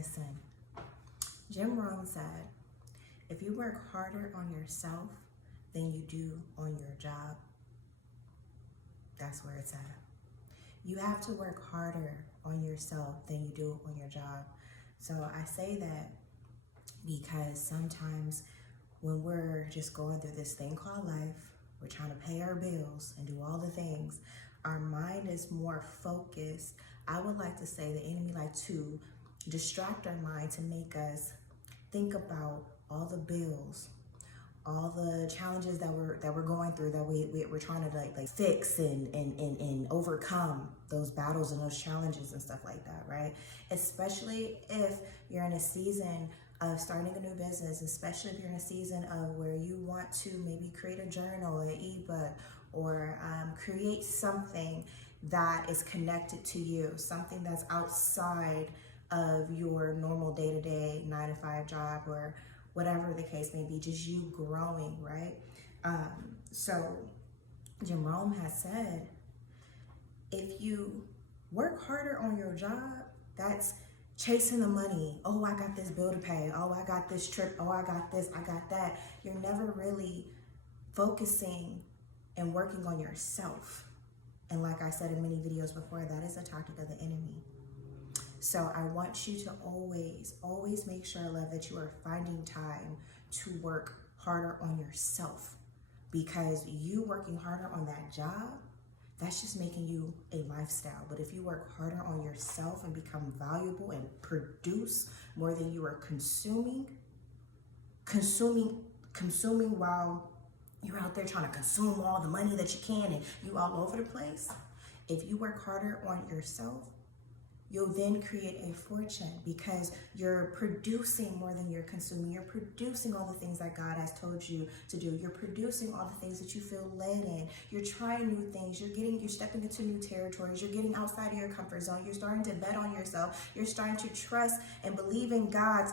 Listen, Jim Rohn said, if you work harder on yourself than you do on your job, that's where it's at. You have to work harder on yourself than you do on your job. So I say that because sometimes when we're just going through this thing called life, we're trying to pay our bills and do all the things, our mind is more focused. I would like to say the enemy likes to distract our mind to make us think about all the bills, all the challenges that we're going through, that we're trying to like fix and overcome those battles and those challenges and stuff like that, right? Especially if you're in a season of starting a new business, especially if you're in a season of where you want to maybe create a journal, an ebook, or create something that is connected to you, something that's outside of your normal day-to-day 9-to-5 job, or whatever the case may be, just you growing, right? So Jim Rohn has said, if you work harder on your job, that's chasing the money. Oh, I got this bill to pay. Oh, I got this trip. Oh, I got this, I got that. You're never really focusing and working on yourself. And like I said in many videos before, that is a tactic of the enemy. So I want you to always make sure, love, that you are finding time to work harder on yourself, because you working harder on that job, that's just making you a lifestyle. But if you work harder on yourself and become valuable and produce more than you are consuming while you're out there trying to consume all the money that you can and you all over the place, if you work harder on yourself, you'll then create a fortune, because you're producing more than you're consuming. You're producing all the things that God has told you to do. You're producing all the things that you feel led in. You're trying new things. You're stepping into new territories. You're getting outside of your comfort zone. You're starting to bet on yourself. You're starting to trust and believe in God's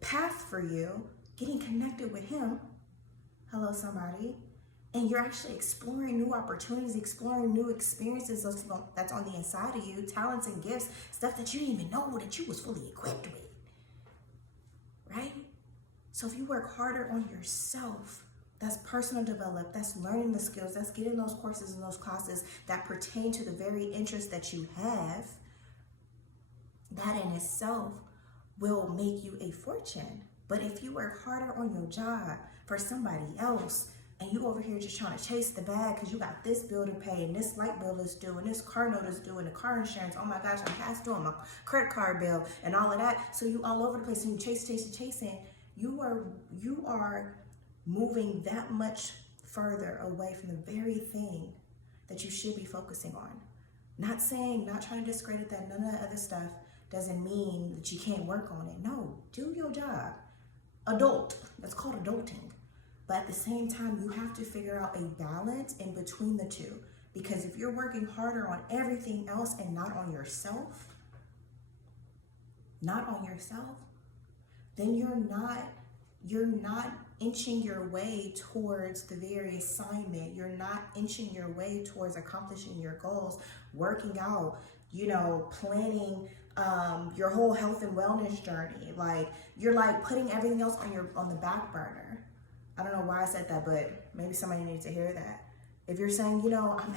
path for you, getting connected with Him. Hello, somebody. And you're actually exploring new opportunities, exploring new experiences that's on the inside of you, talents and gifts, stuff that you didn't even know that you was fully equipped with, right? So if you work harder on yourself, that's personal development, that's learning the skills, that's getting those courses and those classes that pertain to the very interest that you have, that in itself will make you a fortune. But if you work harder on your job for somebody else, and you over here just trying to chase the bag because you got this bill to pay, and this light bill is due, and this car note is due, and the car insurance, oh my gosh, I'm past due on my credit card bill, and all of that. So you all over the place, and you chasing. You are moving that much further away from the very thing that you should be focusing on. Not trying to discredit that none of the other stuff doesn't mean that you can't work on it. No, do your job. That's called adulting. But at the same time, you have to figure out a balance in between the two. Because if you're working harder on everything else and not on yourself, then you're not inching your way towards the very assignment. You're not inching your way towards accomplishing your goals, working out, planning your whole health and wellness journey. Like, you're like putting everything else on the back burner. I don't know why I said that, but maybe somebody needs to hear that. If you're saying,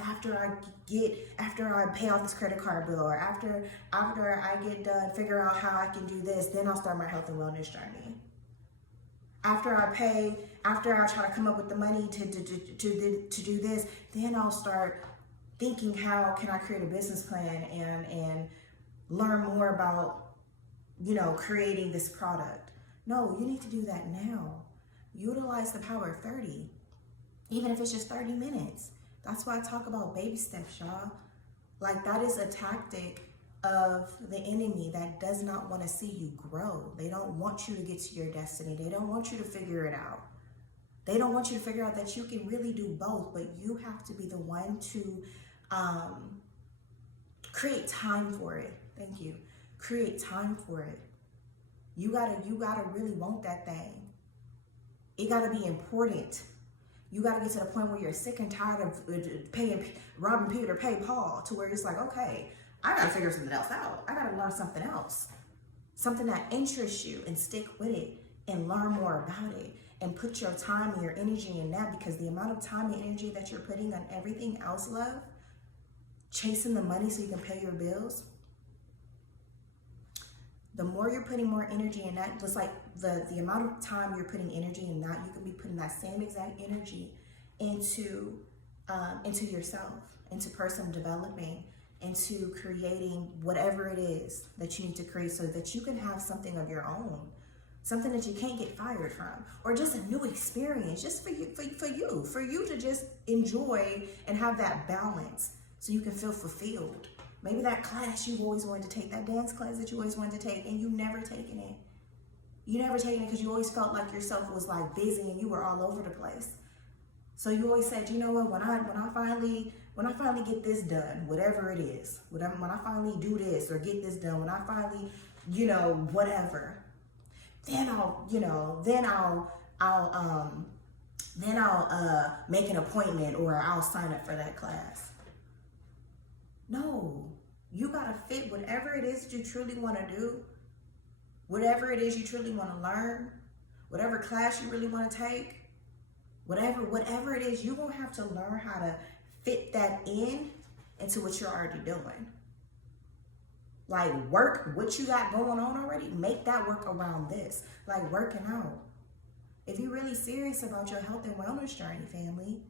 after I pay off this credit card bill, or after I get done, figure out how I can do this, then I'll start my health and wellness journey. After I try to come up with the money to do this, then I'll start thinking, how can I create a business plan and learn more about, creating this product. No, you need to do that now. Utilize the power of 30, even if it's just 30 minutes. That's why I talk about baby steps, y'all. Like, that is a tactic of the enemy that does not want to see you grow. They don't want you to get to your destiny. They don't want you to figure it out. They don't want you to figure out that you can really do both, but you have to be the one to create time for it. Thank you. Create time for it. You gotta really want that thing. It gotta be important. You gotta get to the point where you're sick and tired of robbing Peter to pay Paul, to where it's like, okay, I gotta figure something else out. I gotta learn something else. something that interests you, and stick with it and learn more about it and put your time and your energy in that, because the amount of time and energy that you're putting on everything else, love, chasing the money so you can pay your bills, the more you're putting more energy in that, just like the amount of time you're putting energy in that, you can be putting that same exact energy into yourself, into personal development, into creating whatever it is that you need to create so that you can have something of your own, something that you can't get fired from, or just a new experience just for you to just enjoy and have that balance so you can feel fulfilled. Maybe that class you've always wanted to take, that dance class that you always wanted to take, and you never taken it. You never taken it because you always felt like yourself was like busy and you were all over the place. So you always said, you know what, when I finally get this done, whatever it is, when I finally do this or get this done, when I finally, whatever, then I'll make an appointment or I'll sign up for that class. No, you gotta fit whatever it is that you truly want to do, whatever it is you truly want to learn, whatever class you really want to take, whatever it is, you won't have to learn how to fit that into what you're already doing. Like, work what you got going on already, make that work around this, like working out. If you're really serious about your health and wellness journey, family,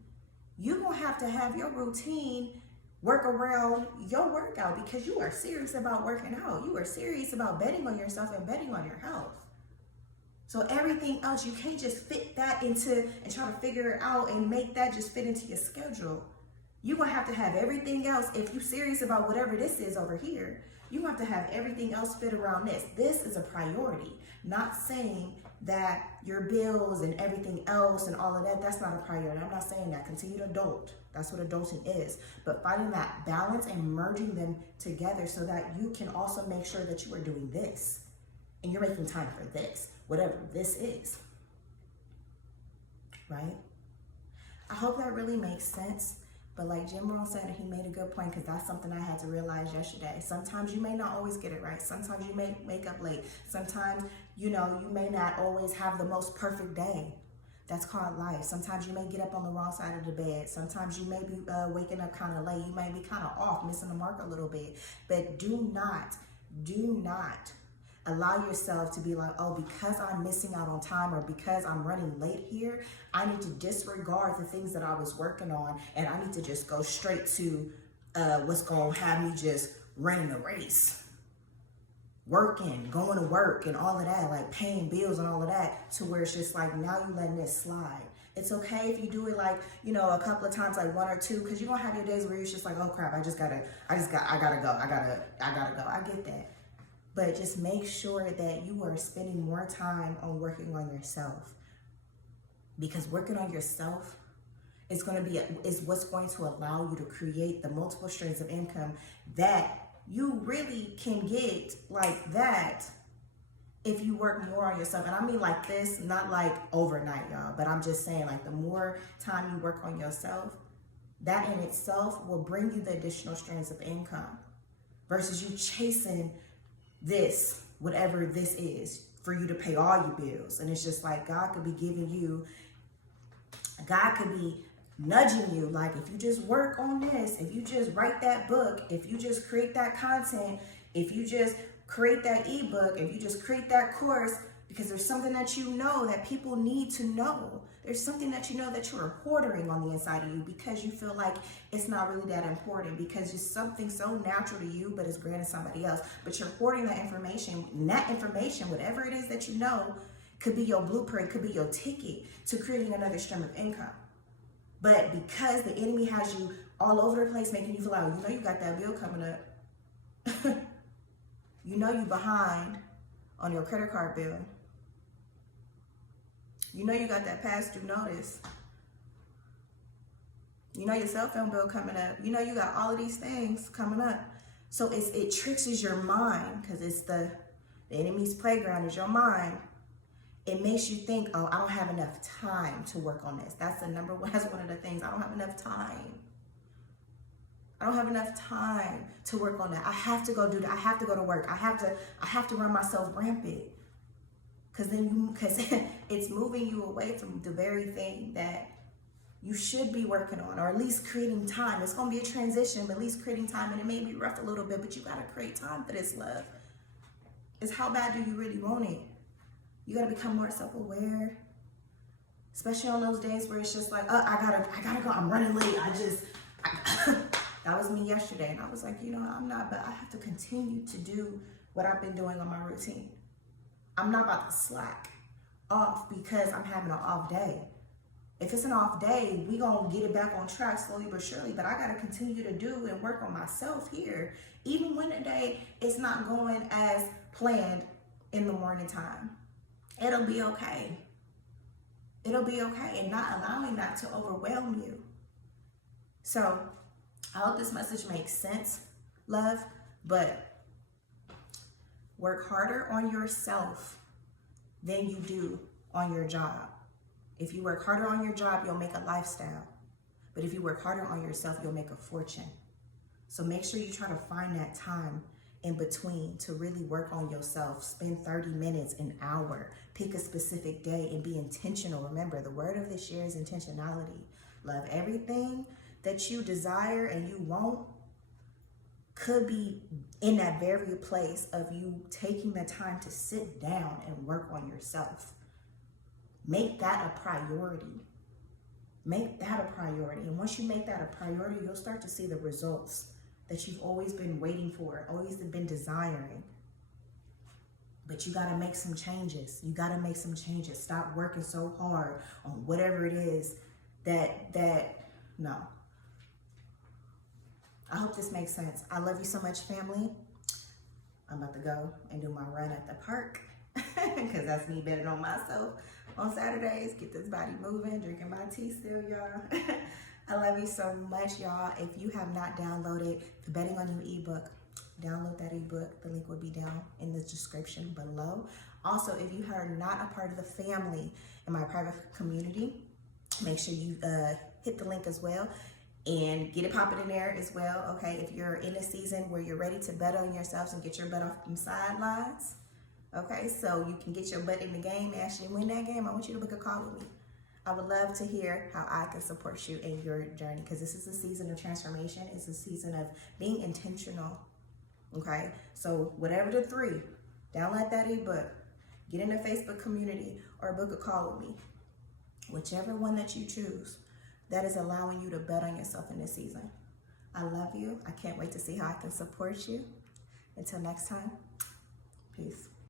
you're gonna have to have your routine work around your workout, because you are serious about working out. You are serious about betting on yourself and betting on your health. So everything else, you can't just fit that into and try to figure it out and make that just fit into your schedule. You're gonna have to have everything else. If you're serious about whatever this is over here, you have to have everything else fit around this. This is a priority. Not saying that your bills and everything else and all of that, that's not a priority. I'm not saying that. Continue to adult. That's what adulting is. But finding that balance and merging them together so that you can also make sure that you are doing this and you're making time for this, whatever this is. Right? I hope that really makes sense. But like Jim Rohn said, he made a good point, because that's something I had to realize yesterday. Sometimes you may not always get it right. Sometimes you may wake up late. Sometimes, you may not always have the most perfect day. That's called life. Sometimes you may get up on the wrong side of the bed. Sometimes you may be waking up kind of late. You may be kind of off, missing the mark a little bit. But do not allow yourself to be like, oh, because I'm missing out on time or because I'm running late here, I need to disregard the things that I was working on, and I need to just go straight to what's going to have me just running a race. Working, going to work and all of that, like paying bills and all of that, to where it's just like, now you letting this slide. It's okay if you do it like, a couple of times, like one or two, because you're going to have your days where you're just like, oh crap, I gotta go. I get that. But just make sure that you are spending more time on working on yourself, because working on yourself is what's going to allow you to create the multiple streams of income that you really can get like that if you work more on yourself. And I mean like this, not like overnight, y'all, but I'm just saying, like, the more time you work on yourself, that in itself will bring you the additional streams of income, versus you chasing this, whatever this is, for you to pay all your bills. And it's just like, God could be nudging you, like, if you just work on this, if you just write that book, if you just create that content, if you just create that ebook, if you just create that course, because there's something that that people need to know. There's something that that you're hoarding on the inside of you, because you feel like it's not really that important, because it's something so natural to you, but it's granted somebody else. But you're hoarding that information, and that information, whatever it is that could be your blueprint, could be your ticket to creating another stream of income. But because the enemy has you all over the place, making you feel like, you got that bill coming up. You behind on your credit card bill. You got that past due notice. Your cell phone bill coming up. You got all of these things coming up. So it tricks your mind, because it's the enemy's playground is your mind. It makes you think, oh, I don't have enough time to work on this. That's one of the things. I don't have enough time. I don't have enough time to work on that. I have to go do that. I have to go to work. I have to run myself rampant. Because it's moving you away from the very thing that you should be working on, or at least creating time. It's going to be a transition, but at least creating time. And it may be rough a little bit, but you got to create time for this, love. It's how bad do you really want it? You got to become more self-aware, especially on those days where it's just like, oh, I gotta go. I'm running late. That was me yesterday. And I was like, you know, I'm not, but I have to continue to do what I've been doing on my routine. I'm not about to slack off because I'm having an off day. If it's an off day, we gonna get it back on track slowly but surely, but I gotta continue to do and work on myself here. Even when the day is not going as planned in the morning time. It'll be okay. It'll be okay, and not allowing that to overwhelm you. So I hope this message makes sense, love, but work harder on yourself than you do on your job. If you work harder on your job, you'll make a lifestyle. But if you work harder on yourself, you'll make a fortune. So make sure you try to find that time in between to really work on yourself. Spend 30 minutes, an hour, pick a specific day and be intentional. Remember, the word of this year is intentionality. Love, everything that you desire and you want could be in that very place of you taking the time to sit down and work on yourself. Make that a priority. Make that a priority. And once you make that a priority, you'll start to see the results that you've always been waiting for, always been desiring. But you gotta make some changes. You gotta make some changes. Stop working so hard on whatever it is no. I hope this makes sense. I love you so much, family. I'm about to go and do my run at the park because that's me betting on myself on Saturdays. Get this body moving, drinking my tea still, y'all. I love you so much, y'all. If you have not downloaded the Betting on You ebook, download that ebook. The link will be down in the description below. Also, if you are not a part of the family in my private community, make sure you hit the link as well and get it popping in there as well, okay? If you're in a season where you're ready to bet on yourselves and get your butt off them sidelines, okay? So you can get your butt in the game and actually win that game. I want you to book a call with me. I would love to hear how I can support you in your journey, because this is a season of transformation. It's a season of being intentional, okay? So whatever the three, download that ebook, get in the Facebook community, or book a call with me. Whichever one that you choose, that is allowing you to bet on yourself in this season. I love you. I can't wait to see how I can support you. Until next time, peace.